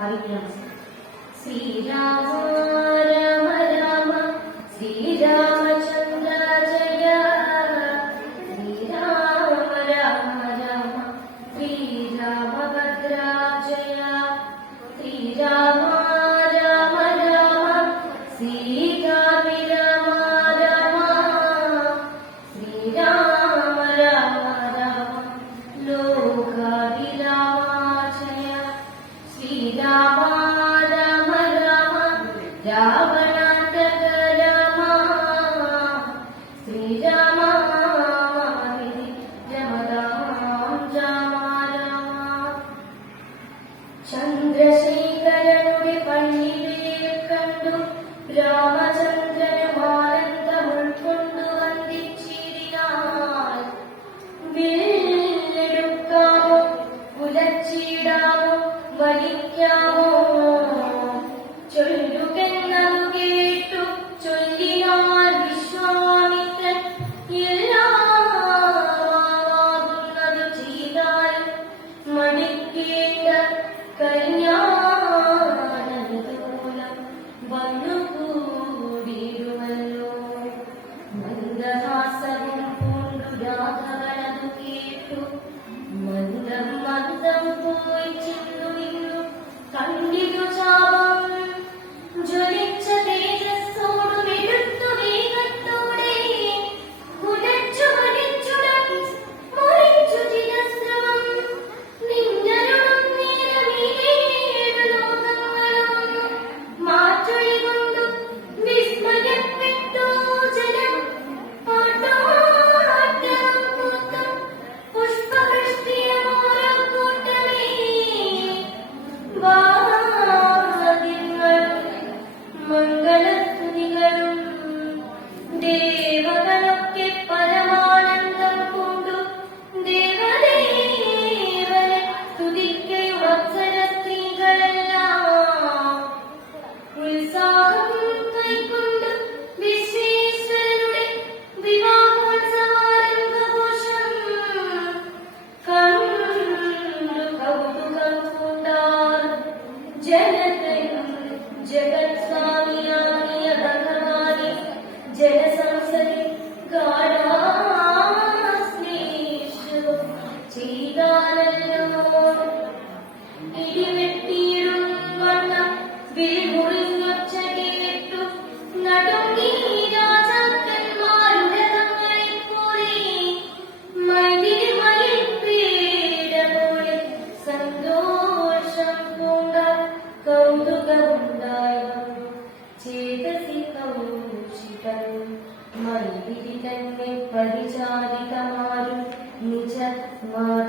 हरिद्राम से श्री राम राम राम श्री रामचंद्र जय श्री राम राम राम, श्री रामभद्रा जय श्री राम राम राम My